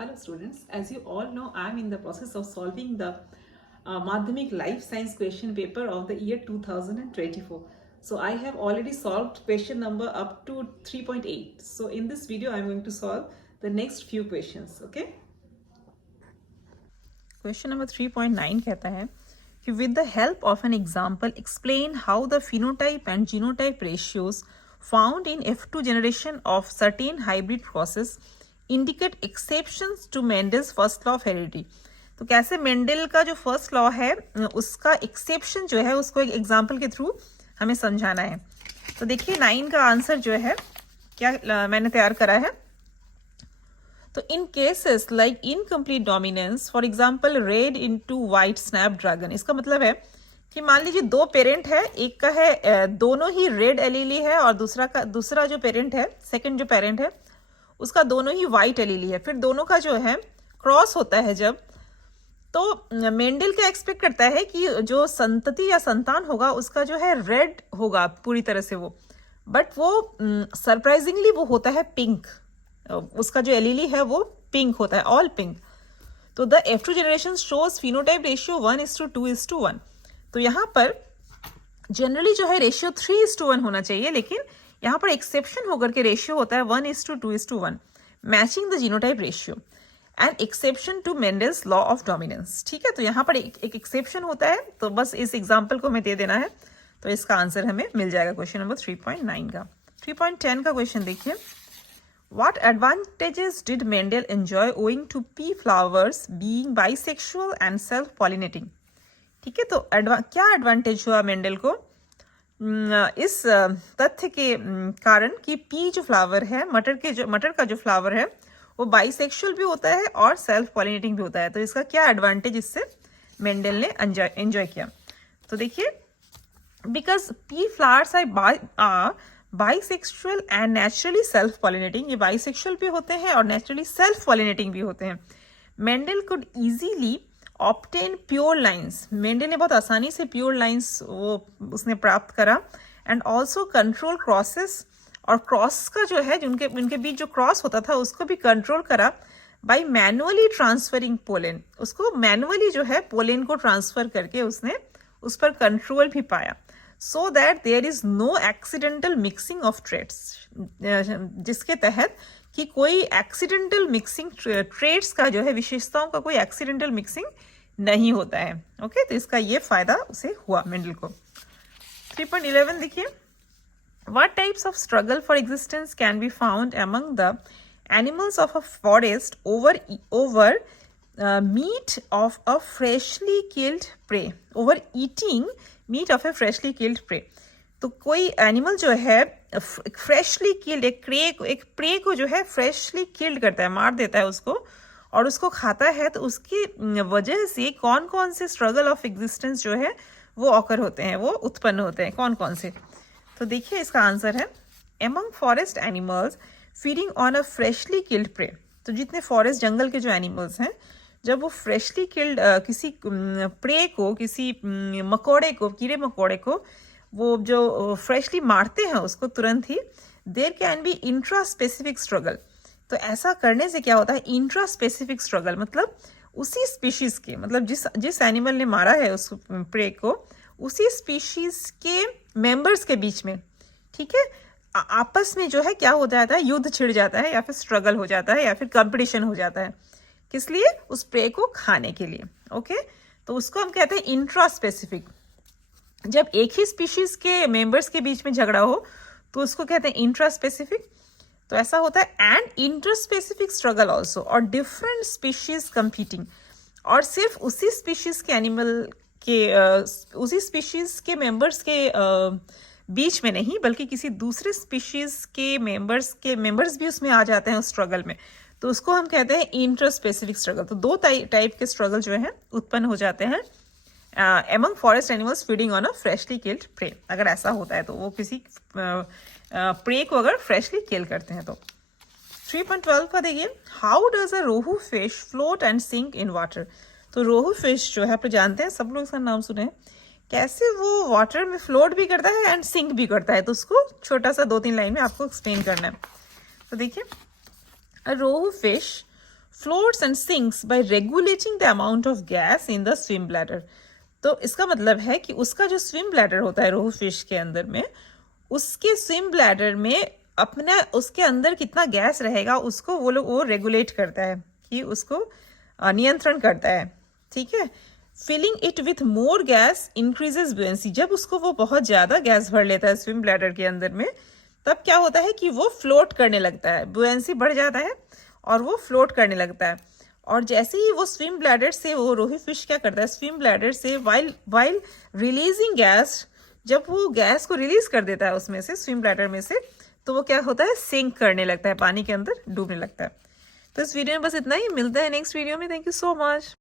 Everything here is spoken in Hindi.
Hello students, as you all know, I am in the process of solving the Madhyamik Life Science question paper of the year 2024. So I have already solved question number up to 3.8. So in this video, I am going to solve the next few questions, okay? Question number 3.9 कहता है कि with the help of an example, explain how the phenotype and genotype ratios found in F2 generation of certain hybrid process indicate exceptions to Mendel's first law of heredity. तो कैसे मेंडल का जो फर्स्ट लॉ है उसका एक्सेप्शन जो है उसको एक एग्जाम्पल के थ्रू हमें समझाना है. तो देखिए 9 का आंसर जो है क्या मैंने तैयार करा है. तो इन cases like incomplete dominance, for example red into white snapdragon, इसका मतलब है कि मान लीजिए दो पेरेंट है, एक का है दोनों ही रेड एलीली है और दूसरा जो पेरेंट है, सेकंड जो पेरेंट है उसका दोनों ही व्हाइट एलीली है. फिर दोनों का जो है क्रॉस होता है जब, तो मेंडल क्या एक्सपेक्ट करता है कि जो संतति या संतान होगा उसका जो है रेड होगा पूरी तरह से वो, बट वो सरप्राइजिंगली वो होता है पिंक. उसका जो एलीली है वो पिंक होता है, ऑल पिंक. तो the F2 generation shows phenotype ratio 1:2:1. तो यहाँ पर जनरली जो है रेशियो 3:1 होना चाहिए, लेकिन यहाँ पर एक्सेप्शन होकर के रेशियो होता है 1:2:1, matching the genotype ratio and exception to Mendel's law of dominance. ठीक है, तो यहाँ पर एक एक्सेप्शन होता है, तो बस इस एग्जाम्पल को हमें दे देना है, तो इसका आंसर हमें मिल जाएगा क्वेश्चन नंबर 3.9 का. 3.10 का क्वेश्शन देखिए. What advantages did Mendel enjoy owing to pea flowers being bisexual and self-pollinating? ठीक है, तो क्या एडवांटेज हुआ मेंडल को इस तथ्य के कारण कि पी जो फ्लावर है, मटर का जो फ्लावर है वो बाइसेक्सुअल भी होता है और सेल्फ पॉलिनेटिंग भी होता है. तो इसका क्या एडवांटेज इससे मेंडल ने एंजॉय किया. तो देखिए, because pea flowers are bisexual and naturally self pollinating, ये बाइसेक्सुअल भी होते हैं और नेचुरली सेल्फ पॉलिनेटिंग भी होते हैं. Mendel could easily obtain pure lines, Mendel ने बहुत आसानी से प्योर लाइन्स वो उसने प्राप्त करा, एंड ऑल्सो कंट्रोल क्रॉसेस, और क्रॉस का जो है उनके बीच जो क्रॉस होता था उसको भी कंट्रोल करा बाय मैनुअली ट्रांसफरिंग पोलेन. उसको मैनुअली जो है पोलेन को ट्रांसफर करके उसने उस पर कंट्रोल भी पाया, so that there is no accidental mixing of traits, जिसके तहत कि कोई एक्सीडेंटल मिक्सिंग ट्रेट्स का जो है विशेषताओं का कोई एक्सीडेंटल मिक्सिंग नहीं होता है. ओके, तो इसका ये फायदा उसे हुआ मेंडल को. 3.11 देखिए. What types of struggle for existence can be found among the animals of a forest over meat of a freshly killed prey, over eating meat of a freshly killed prey? तो कोई एनिमल जो है फ्रेशली किल्ड, एक प्रे को जो है फ्रेशली किल्ड करता है, मार देता है उसको और उसको खाता है, तो उसकी वजह से कौन कौन से स्ट्रगल ऑफ एग्जिस्टेंस जो है वो ऑकर होते हैं, वो उत्पन्न होते हैं, कौन कौन से. तो देखिए इसका आंसर है among forest animals feeding on a freshly killed prey. तो जितने फॉरेस्ट जंगल के जो एनिमल्स हैं, जब वो फ्रेशली किल्ड किसी प्रे को, किसी मकोड़े को, कीड़े मकोड़े को वो जो फ्रेशली मारते हैं उसको तुरंत ही, there can be intra specific struggle. तो ऐसा करने से क्या होता है, इंट्रा स्पेसिफिक स्ट्रगल मतलब उसी स्पीशीज के, मतलब जिस एनिमल ने मारा है उस प्रे को, उसी स्पीशीज के मेंबर्स के बीच में, ठीक है, आपस में जो है क्या हो जाता है, युद्ध छिड़ जाता है या फिर स्ट्रगल हो जाता है या फिर कंपटीशन हो जाता है. किस लिए? उस प्रे को खाने के लिए. ओके, तो उसको हम कहते हैं इंट्रा स्पेसिफिक. जब एक ही स्पीशीज के मेंबर्स के बीच में झगड़ा हो तो उसको कहते हैं इंट्रा स्पेसिफिक. तो ऐसा होता है. And inter specific struggle also, और डिफरेंट स्पीशीज कंपीटिंग, और सिर्फ उसी स्पीशीज के एनिमल के उसी स्पीशीज के मेंबर्स के बीच में नहीं, बल्कि किसी दूसरे स्पीशीज के मेंबर्स भी उसमें आ जाते हैं उस स्ट्रगल में, तो उसको हम कहते हैं इंटर स्पेसिफिक स्ट्रगल. तो दो टाइप के स्ट्रगल जो है उत्पन्न हो जाते हैं among forest animals feeding on a freshly killed prey. अगर ऐसा होता है तो वो किसी प्रे को अगर फ्रेशली किल करते हैं तो. 3.12 का देखिए. How does a rohu fish float and sink in water. तो रोहू फिश जो है आप जानते हैं, सब लोग इसका नाम सुने हैं, कैसे वो वाटर में फ्लोट भी करता है एंड सिंक भी करता है. तो उसको छोटा सा 2-3 लाइन में आपको एक्सप्लेन करना है. तो देखिए, अ rohu fish floats and sinks by regulating the amount of gas in the swim bladder. तो इसका मतलब है कि उसका जो स्विम ब्लैडर होता है रोहू फिश के अंदर में, उसके स्विम ब्लैडर में अपना उसके अंदर कितना गैस रहेगा उसको वो रेगुलेट करता है, कि उसको नियंत्रण करता है, ठीक है। Filling it with more gas increases buoyancy, जब उसको वो बहुत ज़्यादा गैस भर लेता है स्विम ब्लैडर के अंदर में, तब क्या होता है कि वो फ्लोट करने लगता है, बुएंसी बढ़ जाता है और वो फ्लोट करने लगता है। और जैसे ही वो स्विम ब्लैडर से, वो रोही फिश क्या करता है, स्विम ब्लैडर से वाइल रिलीजिंग गैस, जब वो गैस को रिलीज कर देता है उसमें से, स्विम ब्लैडर में से, तो वो क्या होता है, सिंक करने लगता है, पानी के अंदर डूबने लगता है। तो इस वीडियो में बस इतना ही, मिलता है नेक्स्ट वीडियो में। Thank you so much.